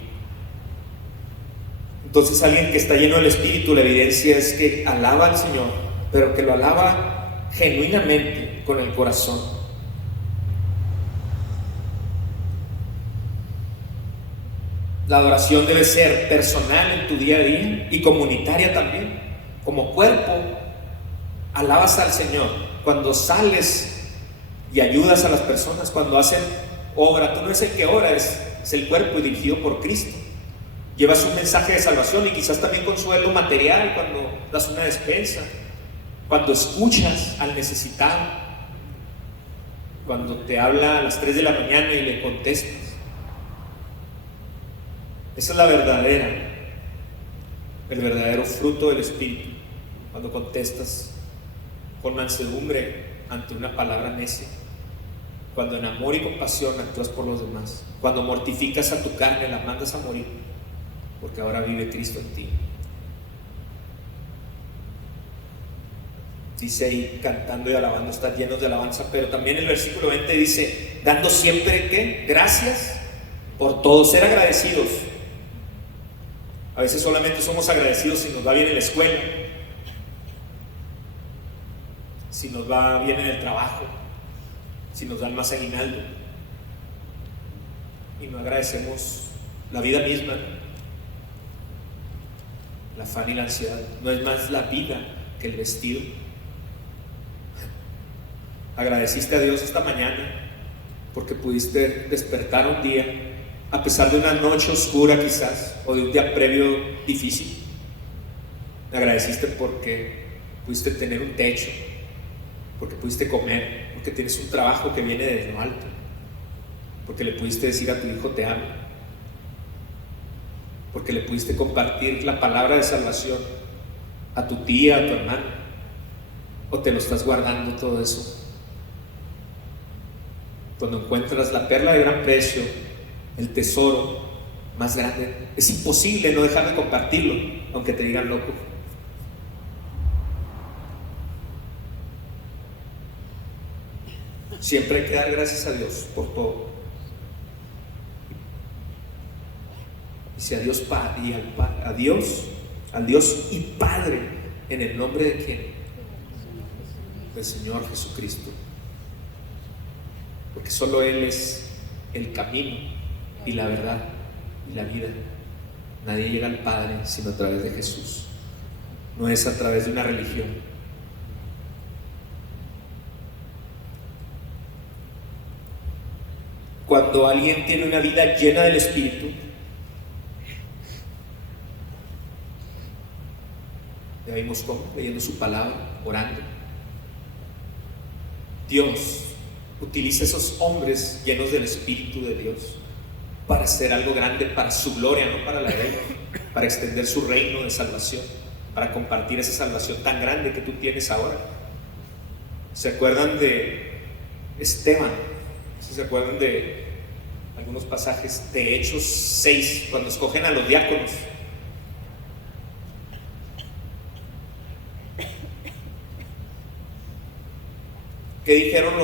Entonces, alguien que está lleno del Espíritu, la evidencia es que alaba al Señor, pero que lo alaba genuinamente, con el corazón. La adoración debe ser personal en tu día a día y comunitaria también. Como cuerpo, alabas al Señor cuando sales y ayudas a las personas, cuando hacen obra. Tú no eres el que ora, es el cuerpo dirigido por Cristo. Llevas un mensaje de salvación y quizás también consuelo material cuando das una despensa, cuando escuchas al necesitado, cuando te habla a las 3 de la mañana y le contestas. Esa es el verdadero fruto del Espíritu, cuando contestas con mansedumbre ante una palabra necia, cuando en amor y compasión actúas por los demás, cuando mortificas a tu carne, la mandas a morir, porque ahora vive Cristo en ti. Dice ahí, cantando y alabando, están llenos de alabanza. Pero también el versículo 20 dice, dando siempre, ¿qué? Gracias por todo, ser agradecidos. A veces solamente somos agradecidos si nos va bien en la escuela, si nos va bien en el trabajo, si nos dan más aguinaldo, y no agradecemos la vida misma. El afán y la ansiedad, no es más la vida que el vestido. Agradeciste a Dios esta mañana porque pudiste despertar un día, a pesar de una noche oscura quizás, o de un día previo difícil. Agradeciste porque pudiste tener un techo, porque pudiste comer, porque tienes un trabajo que viene de lo alto, porque le pudiste decir a tu hijo te amo, porque le pudiste compartir la palabra de salvación a tu tía, a tu hermano. ¿O te lo estás guardando todo eso? Cuando encuentras la perla de gran precio, el tesoro más grande, es imposible no dejar de compartirlo, aunque te digan loco. Siempre hay que dar gracias a Dios por todo. Dice a Dios Padre y al Dios y Padre, en el nombre de ¿quién? Del Señor Jesucristo. Porque solo Él es el camino y la verdad y la vida. Nadie llega al Padre sino a través de Jesús. No es a través de una religión. Cuando alguien tiene una vida llena del Espíritu, ya vimos cómo, leyendo su palabra, orando, Dios utiliza esos hombres llenos del Espíritu de Dios para hacer algo grande para su gloria, no para la de ellos, para extender su reino de salvación, para compartir esa salvación tan grande que tú tienes ahora. ¿Se acuerdan de Esteban? ¿Sí se acuerdan de algunos pasajes de Hechos 6, cuando escogen a los diáconos? ¿Qué dijeron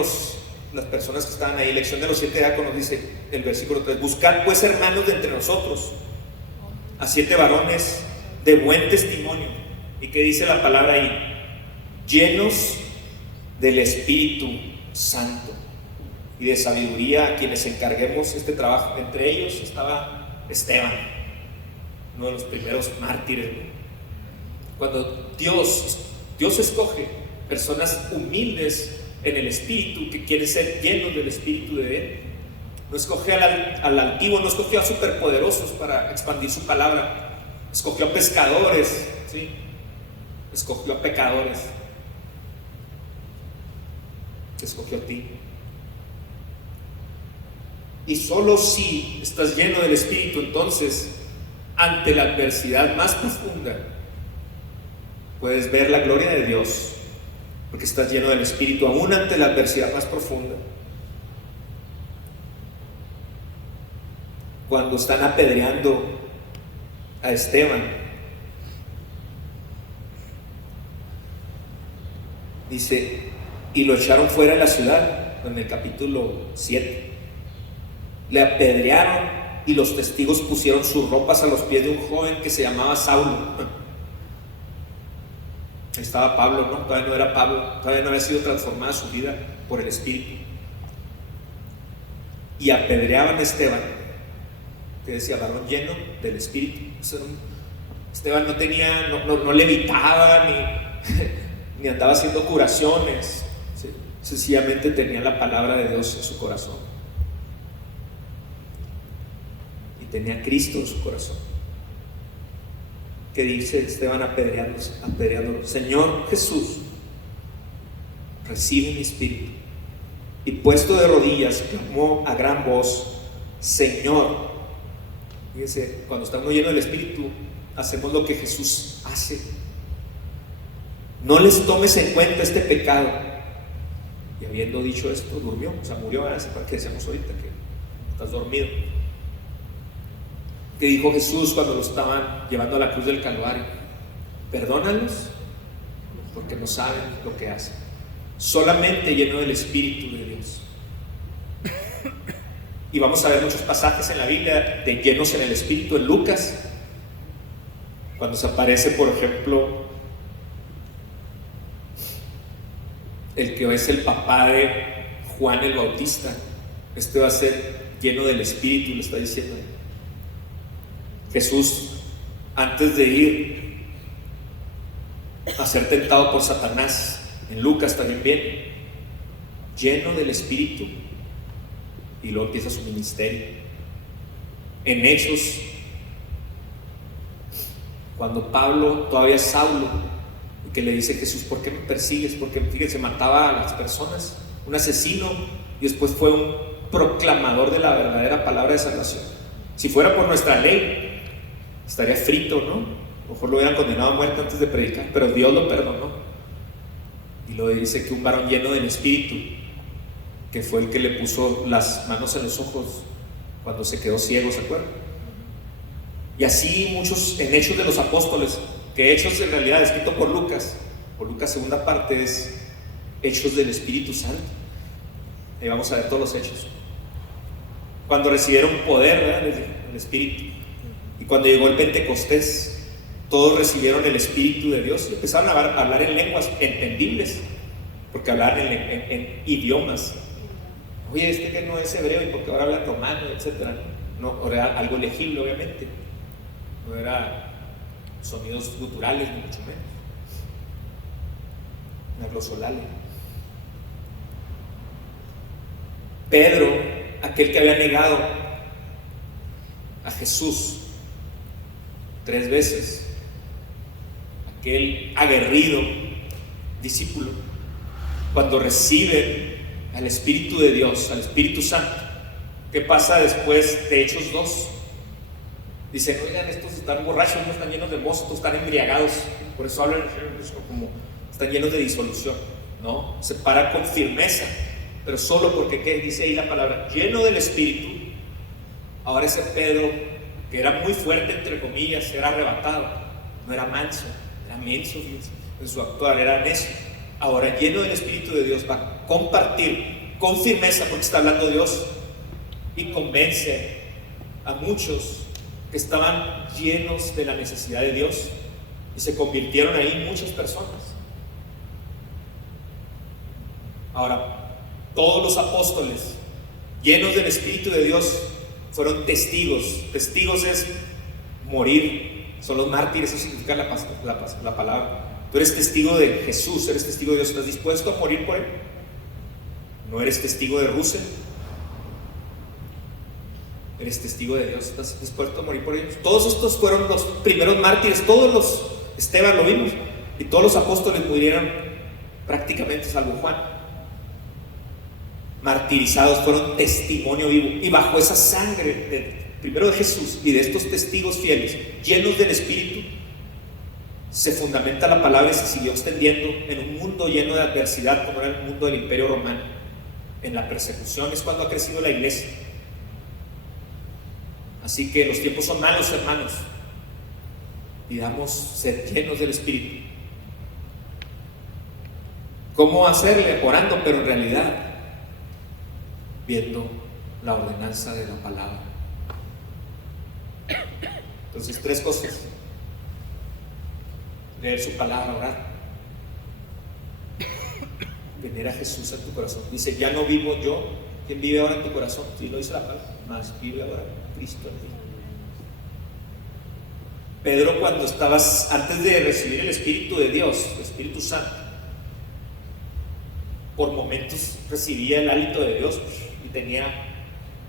las personas que estaban ahí? Elección de los 7 diáconos, dice el versículo 3: buscad pues, hermanos, de entre nosotros a 7 varones de buen testimonio. ¿Y qué dice la palabra ahí? Llenos del Espíritu Santo y de sabiduría, a quienes encarguemos este trabajo. Entre ellos estaba Esteban, uno de los primeros mártires. Cuando Dios escoge personas humildes en el Espíritu, que quieren ser llenos del Espíritu de Él, no escogió al altivo, no escogió a superpoderosos para expandir su palabra, escogió a pescadores, ¿sí? Escogió a pecadores, te escogió a ti. Y solo si estás lleno del Espíritu, entonces, ante la adversidad más profunda, puedes ver la gloria de Dios, porque estás lleno del Espíritu, aún ante la adversidad más profunda. Cuando están apedreando a Esteban, dice, y lo echaron fuera de la ciudad, en el capítulo 7. Le apedrearon y los testigos pusieron sus ropas a los pies de un joven que se llamaba Saulo. Ahí estaba Pablo, ¿no? Todavía no era Pablo, todavía no había sido transformada su vida por el Espíritu. Y apedreaban a Esteban, que decía varón lleno del Espíritu. Esteban no levitaba ni andaba haciendo curaciones, ¿sí? Sencillamente tenía la palabra de Dios en su corazón y tenía a Cristo en su corazón. Que dice Esteban apedreándolo: Señor Jesús, recibe mi espíritu. Y puesto de rodillas, clamó a gran voz: Señor. Fíjense, cuando estamos llenos del Espíritu, hacemos lo que Jesús hace. No les tomes en cuenta este pecado. Y habiendo dicho esto, durmió, o sea, murió. Así para que decíamos ahorita que estás dormido. Que dijo Jesús cuando lo estaban llevando a la cruz del Calvario: perdónalos, porque no saben lo que hacen. Solamente lleno del Espíritu de Dios. Y vamos a ver muchos pasajes en la Biblia de llenos en el Espíritu. En Lucas, cuando se aparece, por ejemplo, el que es el papá de Juan el Bautista, este va a ser lleno del Espíritu, le está diciendo Jesús, antes de ir a ser tentado por Satanás. En Lucas también viene lleno del Espíritu, y luego empieza su ministerio. En Hechos, cuando Pablo todavía es Saulo, y que le dice Jesús: ¿por qué me persigues? Porque fíjense, mataba a las personas, un asesino, y después fue un proclamador de la verdadera palabra de salvación. Si fuera por nuestra ley, estaría frito, ¿no? A lo mejor lo hubieran condenado a muerte antes de predicar, pero Dios lo perdonó. Y lo dice que un varón lleno del Espíritu, que fue el que le puso las manos en los ojos cuando se quedó ciego, ¿se acuerdan? Y así muchos en Hechos de los Apóstoles, que Hechos en realidad escrito por Lucas segunda parte es Hechos del Espíritu Santo. Ahí vamos a ver todos los hechos. Cuando recibieron poder, ¿verdad?, del Espíritu. Y cuando llegó el Pentecostés, todos recibieron el Espíritu de Dios y empezaron a hablar en lenguas entendibles, porque hablaban en idiomas. Oye, que no es hebreo, y porque ahora habla romano, etcétera. No, era algo legible, obviamente. No era sonidos guturales, ni mucho menos. Una glosolalia. Pedro, aquel que había negado a Jesús 3 veces, aquel aguerrido discípulo, cuando recibe al Espíritu de Dios, al Espíritu Santo, ¿Qué pasa después de Hechos 2? Dicen, oigan, estos están borrachos, no están llenos de mosto, están embriagados. Por eso hablan como están llenos de disolución, ¿no? Se para con firmeza, pero solo porque, ¿qué dice ahí la palabra? Lleno del Espíritu. Ahora ese Pedro, que era muy fuerte, entre comillas, era arrebatado. No era manso, era menso en su actuar, era necio. Ahora lleno del Espíritu de Dios va a compartir con firmeza, porque está hablando Dios, y convence a muchos que estaban llenos de la necesidad de Dios, y se convirtieron ahí muchas personas. Ahora, todos los apóstoles llenos del Espíritu de Dios fueron testigos. Testigos es morir, son los mártires, eso significa la palabra. Tú eres testigo de Jesús, eres testigo de Dios. ¿Estás dispuesto a morir por Él? ¿No eres testigo de Russell? ¿Eres testigo de Dios? ¿Estás dispuesto a morir por ellos? Todos estos fueron los primeros mártires. Todos los, Esteban lo vimos, y todos los apóstoles murieron prácticamente, salvo Juan, martirizados, fueron testimonio vivo. Y bajo esa sangre primero de Jesús y de estos testigos fieles llenos del Espíritu se fundamenta la palabra, y se siguió extendiendo en un mundo lleno de adversidad como era el mundo del Imperio Romano. En la persecución es cuando ha crecido la iglesia. Así que los tiempos son malos, hermanos. Pidamos ser llenos del Espíritu. ¿Cómo hacerle? Orando, pero en realidad viendo la ordenanza de la palabra. Entonces, 3 cosas: leer su palabra, orar, tener a Jesús en tu corazón. Dice, ya no vivo yo. ¿Quién vive ahora en tu corazón? Sí, lo dice la palabra. Más vive ahora Cristo en ti. Pedro, cuando estabas antes de recibir el Espíritu de Dios, el Espíritu Santo, por momentos recibía el hálito de Dios, y tenía,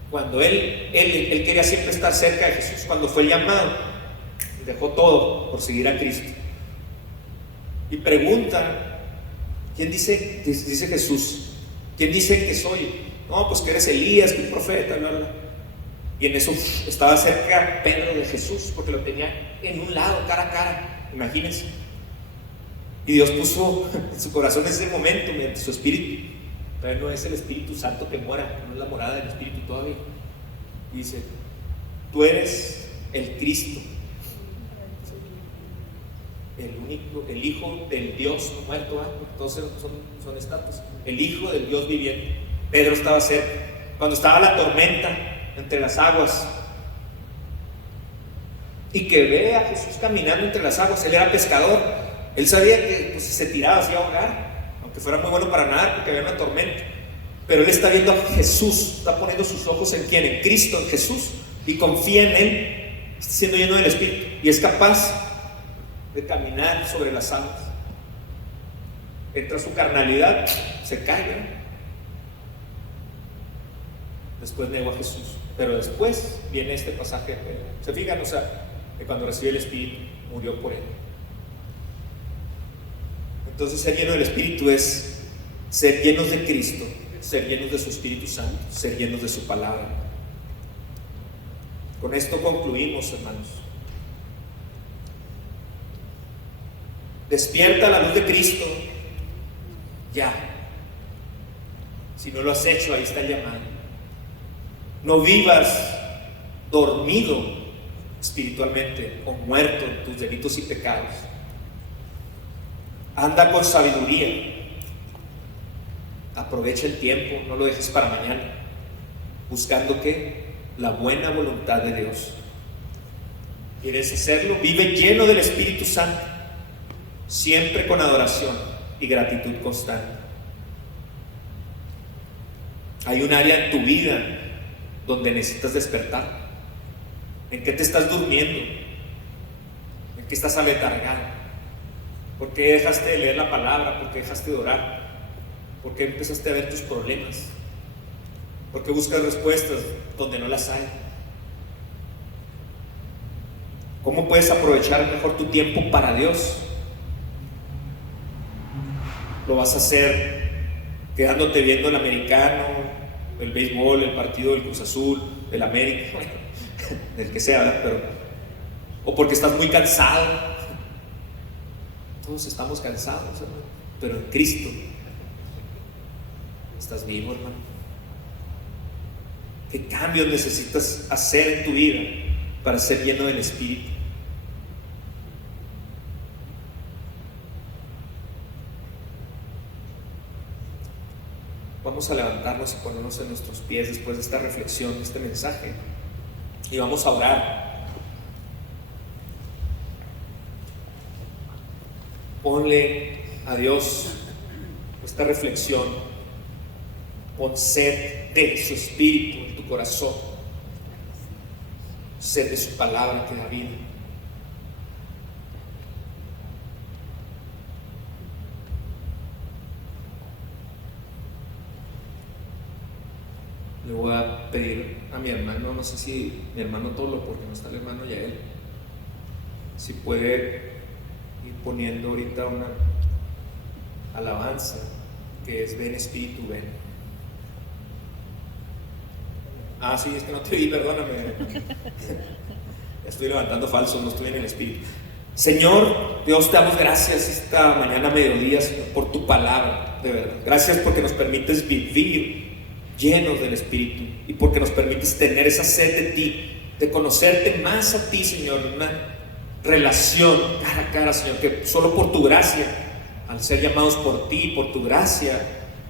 cuando él quería siempre estar cerca de Jesús. Cuando fue el llamado, dejó todo por seguir a Cristo. Y pregunta, ¿quién dice Jesús? ¿Quién dice que soy? No, pues que eres Elías, que un profeta, bla, bla. Y en eso estaba cerca Pedro de Jesús, porque lo tenía en un lado, cara a cara, imagínense. Y Dios puso en su corazón ese momento mediante su Espíritu. Pero no es el Espíritu Santo que mora, no es la morada del Espíritu todavía. Y dice, tú eres el Cristo, el Hijo del Dios no muerto, todos son estatuas, el Hijo del Dios viviente. Pedro estaba cerca, cuando estaba la tormenta entre las aguas, y que ve a Jesús caminando entre las aguas. Él era pescador, él sabía que pues, si se tiraba se iba a ahogar, aunque fuera muy bueno para nadar porque había una tormenta. Pero él está viendo a Jesús, está poniendo sus ojos en ¿quién? En Cristo, en Jesús, y confía en Él, está siendo lleno del Espíritu, y es capaz de caminar sobre las aguas. Entra su carnalidad, se cae, ¿no? Después negó a Jesús, pero después viene este pasaje. ¿Se fijan? O sea, que cuando recibe el Espíritu murió por Él. Entonces, ser lleno del Espíritu es ser llenos de Cristo, ser llenos de su Espíritu Santo, ser llenos de su palabra. Con esto concluimos, hermanos. Despierta la luz de Cristo ya. Si no lo has hecho, ahí está el llamado. No vivas dormido espiritualmente o muerto en tus delitos y pecados. Anda con sabiduría. Aprovecha el tiempo, no lo dejes para mañana. Buscando ¿qué? La buena voluntad de Dios. ¿Quieres hacerlo? Vive lleno del Espíritu Santo, siempre con adoración y gratitud constante. Hay un área en tu vida donde necesitas despertar. ¿En qué te estás durmiendo? ¿En qué estás aletargado? ¿Por qué dejaste de leer la palabra? ¿Por qué dejaste de orar? ¿Por qué empezaste a ver tus problemas? ¿Por qué buscas respuestas donde no las hay? ¿Cómo puedes aprovechar mejor tu tiempo para Dios? ¿Lo vas a hacer quedándote viendo el americano, el béisbol, el partido del Cruz Azul, del América, del que sea, ¿verdad? Pero, o porque estás muy cansado. Todos estamos cansados, hermano, pero en Cristo estás vivo, hermano. ¿Qué cambios necesitas hacer en tu vida para ser lleno del Espíritu? Vamos a levantarnos y ponernos en nuestros pies después de esta reflexión, de este mensaje, y vamos a orar. Ponle a Dios esta reflexión, pon sed de su Espíritu en tu corazón, sed de su palabra que da vida. Le voy a pedir a mi hermano, no sé si mi hermano Tolo, porque no está el hermano Yael, si puede ir poniendo ahorita una alabanza que es ven Espíritu, ven. Ah, sí, es que no te vi, perdóname. Estoy levantando falso, no estoy en el Espíritu. Señor Dios, te damos gracias esta mañana, mediodía, Señor, por tu palabra, de verdad. Gracias porque nos permites vivir llenos del Espíritu y porque nos permites tener esa sed de ti, de conocerte más a ti, Señor, una relación cara a cara, Señor, que solo por tu gracia, al ser llamados por ti, por tu gracia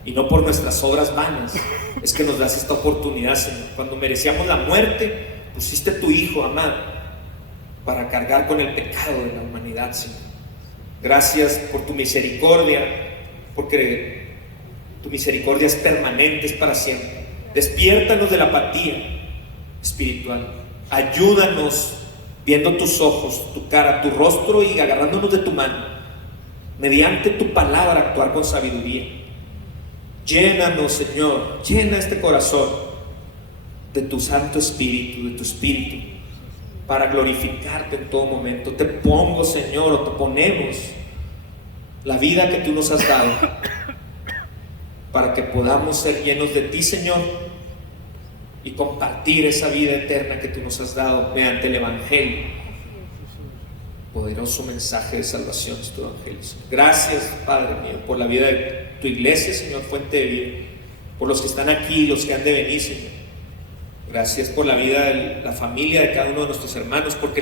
y no por nuestras obras vanas, es que nos das esta oportunidad, Señor. Cuando merecíamos la muerte, pusiste a tu Hijo amado para cargar con el pecado de la humanidad, Señor. Gracias por tu misericordia, porque tu misericordia es permanente, es para siempre. Despiértanos de la apatía espiritual. Ayúdanos viendo tus ojos, tu cara, tu rostro y agarrándonos de tu mano. Mediante tu palabra actuar con sabiduría. Llénanos, Señor, llena este corazón de tu Santo Espíritu, de tu Espíritu, para glorificarte en todo momento. Te pongo, Señor, o te ponemos la vida que tú nos has dado, para que podamos ser llenos de ti, Señor, y compartir esa vida eterna que tú nos has dado mediante el Evangelio. Poderoso mensaje de salvación es tu Evangelio, Señor. Gracias, Padre mío, por la vida de tu iglesia, Señor, fuente de vida, por los que están aquí y los que han de venir, Señor. Gracias por la vida de la familia de cada uno de nuestros hermanos, porque les